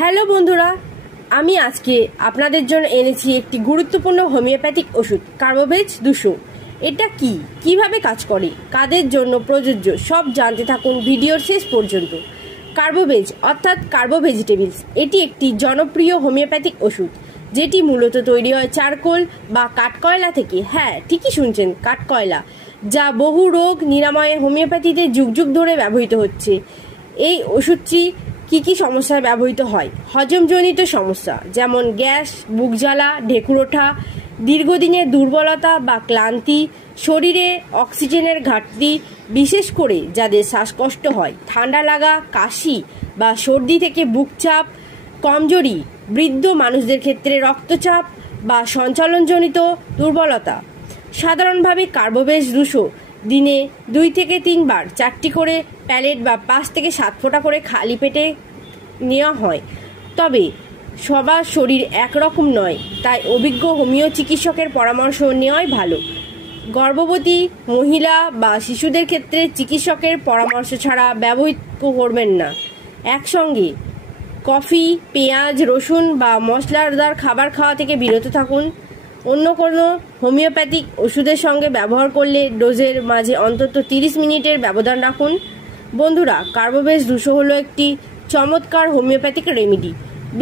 Hello বন্ধুরা, আমি আজকে আপনাদের জন্য এনেছি একটি গুরুত্বপূর্ণ হোমিওপ্যাথিক ওষুধ কার্বোভেজ 200। এটা কিভাবে কাজ করে, কাদের জন্য প্রযোজ্য সব জানতে থাকুন ভিডিওর শেষ পর্যন্ত। কার্বোভেজ অর্থাৎ কার্বো ভেজিটেবলস এটি একটি জনপ্রিয় হোমিওপ্যাথিক ওষুধ যেটি মূলত তৈরি হয় চারকোল বা কাঠকয়লা থেকে। হ্যাঁ, ঠিকই শুনছেন, কাঠকয়লা, যা বহু রোগ নিরাময়ে হোমিওপ্যাথিতে যুগ যুগ ধরে ব্যবহৃত হচ্ছে। এই ওষুধটি কি সমস্যায় ব্যবহৃত হয়? হজমজনিত সমস্যা যেমন গ্যাস, বুক জ্বালা, ঢেকুর ওঠা, দীর্ঘদিনের দুর্বলতা বা ক্লান্তি, শরীরে অক্সিজেনের ঘাটতি, বিশেষ করে যাদের শ্বাসকষ্ট হয়, ঠান্ডা লাগা, কাশি বা সর্দি থেকে বুকচাপ, কমজোরি, বৃদ্ধ মানুষদের ক্ষেত্রে রক্তচাপ বা সঞ্চালনজনিত দুর্বলতা। সাধারণভাবে কার্বোভেজ 200 দিনে 2 থেকে 3 বার 4টি করে প্যালেট বা 5 থেকে 7 ফোঁটা করে খালি পেটে নেওয়া হয়। তবে সবার শরীর একরকম নয়, তাই অভিজ্ঞ হোমিও চিকিৎসকের পরামর্শ নেওয়াই ভালো। গর্ভবতী মহিলা বা শিশুদের ক্ষেত্রে চিকিৎসকের পরামর্শ ছাড়া ব্যবহৃত করবেন না। একসঙ্গে কফি, পেঁয়াজ, রসুন বা মশলাদার খাবার খাওয়া থেকে বিরত থাকুন। অন্য কোনো হোমিওপ্যাথিক ওষুধের সঙ্গে ব্যবহার করলে ডোজের মাঝে অন্তত 30 মিনিটের ব্যবধান রাখুন। বন্ধুরা, কার্বোভেজ 200 হলো একটি চমৎকার হোমিওপ্যাথিক রেমেডি,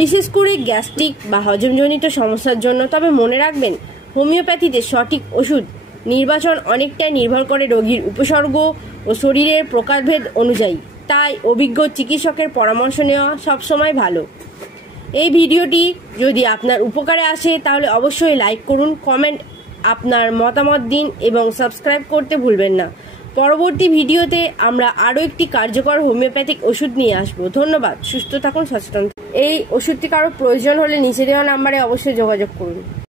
বিশেষ করে গ্যাস্ট্রিক বা হজমজনিত সমস্যার জন্য। তবে মনে রাখবেন, হোমিওপ্যাথিতে সঠিক ওষুধ নির্বাচন অনেকটাই নির্ভর করে রোগীর উপসর্গ ও শরীরের প্রকারভেদ অনুযায়ী, তাই অভিজ্ঞ চিকিৎসকের পরামর্শ নেওয়া সবসময় ভালো। এই ভিডিওটি যদি আপনার উপকারে আসে তাহলে অবশ্যই লাইক করুন, কমেন্ট আপনার মতামত দিন এবং সাবস্ক্রাইব করতে ভুলবেন না। পরবর্তী ভিডিওতে আমরা আরও একটি কার্যকর হোমিওপ্যাথিক ওষুধ নিয়ে আসব। ধন্যবাদ। সুস্থ থাকুন, সচেতন। এই ওষুধটি কারো প্রয়োজন হলে নিচে দেওয়া নাম্বারে অবশ্যই যোগাযোগ করুন।